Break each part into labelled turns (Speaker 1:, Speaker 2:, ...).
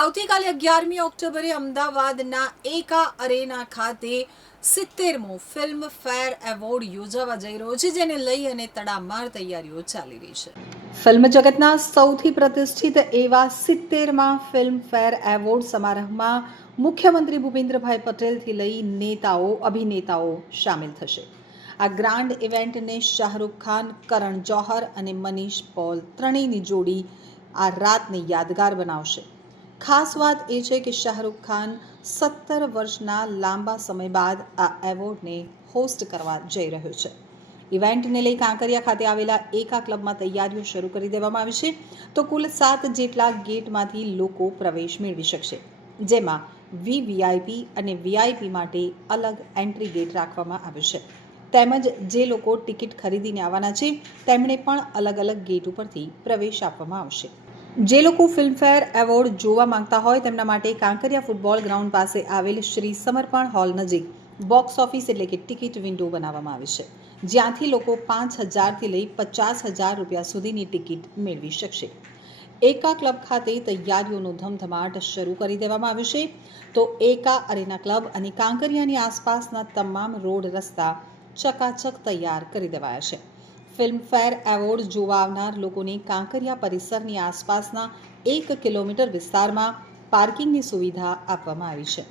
Speaker 1: આવતીકાલે અગિયારમી ઓક્ટોબરે અમદાવાદના એકા અરેના ખાતે સિત્તેરમો ફિલ્મ ફેર એવોર્ડ યોજાવા જઈ રહ્યો છે, જેને લઈ અને તડામાર તૈયારીઓ ચાલી રહી છે. ફિલ્મ જગતના સૌથી પ્રતિષ્ઠિત એવા સિત્તેરમાં ફિલ્મ ફેર એવોર્ડ સમારોહમાં મુખ્યમંત્રી ભૂપેન્દ્રભાઈ પટેલથી લઈ નેતાઓ, અભિનેતાઓ સામેલ થશે. આ ગ્રાન્ડ ઇવેન્ટને શાહરૂખ ખાન, કરણ જોહર અને મનીષ પોલ ત્રણેયની જોડી આ રાતને યાદગાર બનાવશે. ખાસ વાત એ છે કે શાહરૂખ ખાન સત્તર વર્ષના લાંબા સમય બાદ આ એવોર્ડને હોસ્ટ કરવા જઈ રહ્યો છે. ઇવેન્ટને લઈ કાંકરિયા ખાતે આવેલા એકા ક્લબમાં તૈયારીઓ શરૂ કરી દેવામાં આવી છે. તો કુલ સાત જેટલા ગેટમાંથી લોકો પ્રવેશ મેળવી શકશે. જેમાં વીવીઆઈપી અને વીઆઈપી માટે અલગ એન્ટ્રી ગેટ રાખવામાં આવ્યો છે. તેમજ જે લોકો ટિકિટ ખરીદીને આવવાના છે, તેમણે પણ અલગ અલગ ગેટ ઉપરથી પ્રવેશ આપવામાં આવશે. જે લોકો ફિલ્મફેર એવોર્ડ જોવા માંગતા હોય તેમના માટે કાંકરિયા ફૂટબોલ ગ્રાઉન્ડ પાસે આવેલ શ્રી સમર્પણ હોલ નજીક બોક્સ ઓફિસ એટલે કે ટિકિટ વિન્ડો બનાવવામાં આવી છે, જ્યાંથી લોકો પાંચ હજારથી લઈ પચાસ હજાર રૂપિયા સુધીની ટિકિટ મેળવી શકશે. એકા ક્લબ ખાતે તૈયારીઓનો ધમધમાટ શરૂ કરી દેવામાં આવ્યો છે. તો એકા અરેના ક્લબ અને કાંકરિયાની આસપાસના તમામ રોડ રસ્તા ચકાચક તૈયાર કરી દેવાયા છે. ફિલ્મફેર એવોર્ડ જોવા આવનાર લોકોને કાંકરિયા પરિસરની આસપાસના એક કિલોમીટર વિસ્તારમાં પાર્કિંગની સુવિધા આપવામાં આવી છે.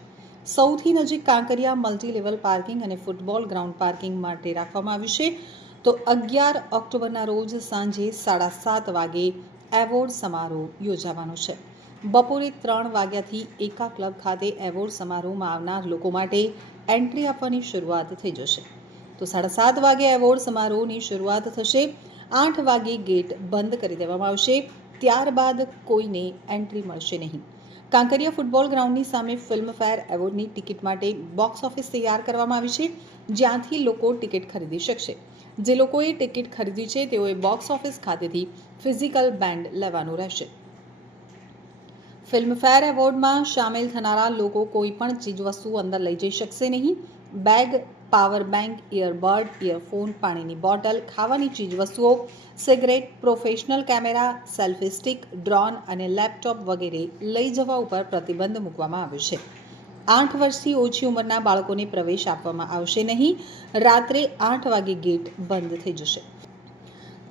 Speaker 1: સૌથી નજીક કાંકરિયા મલ્ટી લેવલ પાર્કિંગ અને ફૂટબોલ ગ્રાઉન્ડ પાર્કિંગ માટે રાખવામાં આવ્યું છે. તો અગિયાર ઓક્ટોબરના રોજ સાંજે સાડા સાત વાગે એવોર્ડ સમારોહ યોજાવાનો છે. બપોરે ત્રણ વાગ્યાથી એકા ક્લબ ખાતે એવોર્ડ સમારોહમાં આવનાર લોકો માટે એન્ટ્રી આપવાની શરૂઆત થઈ જશે. તો સાડા સાત વાગે એવોર્ડ સમારોહની શરૂઆત થશે. આઠ વાગે ગેટ બંધ કરી દેવામાં આવશે. ત્યારબાદ કોઈને એન્ટ્રી મળશે નહીં. કાંકરિયા ફૂટબોલ ગ્રાઉન્ડની સામે ફિલ્મફેર એવોર્ડની ટિકિટ માટે બોક્સ ઓફિસ તૈયાર કરવામાં આવી છે, જ્યાંથી લોકો ટિકિટ ખરીદી શકશે. જે લોકોએ ટિકિટ ખરીદી છે, તેઓએ બોક્સ ઓફિસ ખાતેથી ફિઝિકલ બેન્ડ લેવાનું રહેશે. ફિલ્મફેર એવોર્ડમાં સામેલ થનારા લોકો કોઈ પણ ચીજવસ્તુ અંદર લઈ જઈ શકશે નહીં. Bag, power bank earbud earphone, પાણીની બોટલ, ખાવાની ચીજવસ્તુઓ, cigarette, professional camera, selfie stick, drone અને લેપટોપ વગેરે લઈ જવા ઉપર પ્રતિબંધ મૂકવામાં આવ્યો છે. આઠ વર્ષથી ઓછી ઉંમરના બાળકોને પ્રવેશ આપવામાં આવશે નહીં. રાત્રે આઠ વાગે ગેટ બંધ થઈ જશે.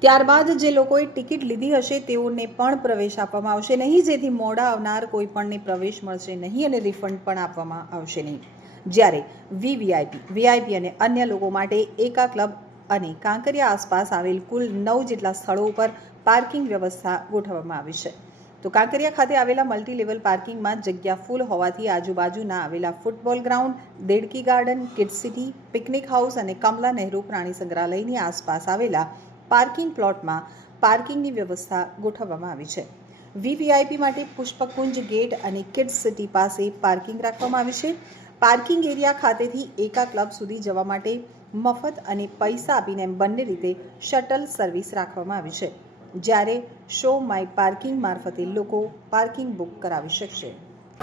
Speaker 1: ત્યારબાદ જે લોકોએ ટિકિટ લીધી હશે, તેઓને પણ પ્રવેશ આપવામાં આવશે નહીં. જેથી મોડા આવનાર કોઈ પણને પ્રવેશ મળશે નહીં અને રિફંડ પણ આપવામાં આવશે નહીં. જ્યારે વીવીઆઈપી વીઆઈપી અને અન્ય લોકો માટે એકા ક્લબ અને કાંકરિયા આસપાસ આવેલ કુલ નવ જેટલા સ્થળો ઉપર પાર્કિંગ વ્યવસ્થા ગોઠવવામાં આવી છે. તો કાંકરિયા ખાતે આવેલા મલ્ટી લેવલ પાર્કિંગમાં જગ્યા ફૂલ હોવાથી આજુબાજુના આવેલા football ground, Dedki garden kid city, picnic house અને કમલા નહેરુ પ્રાણી સંગ્રહાલયની આસપાસ આવેલા પાર્કિંગ પ્લોટમાં પાર્કિંગની વ્યવસ્થા ગોઠવવામાં આવી છે. વીવીઆઈપી માટે પુષ્પકુંજ ગેટ અને કિડ્સ સિટી પાસે પાર્કિંગ રાખવામાં આવી છે. પાર્કિંગ એરિયા ખાતેથી એકા ક્લબ સુધી જવા માટે મફત અને પૈસા આપીને એમ બંને રીતે શટલ સર્વિસ રાખવામાં આવી છે. જ્યારે શો માય પાર્કિંગ મારફતે લોકો પાર્કિંગ બુક કરાવી શકશે.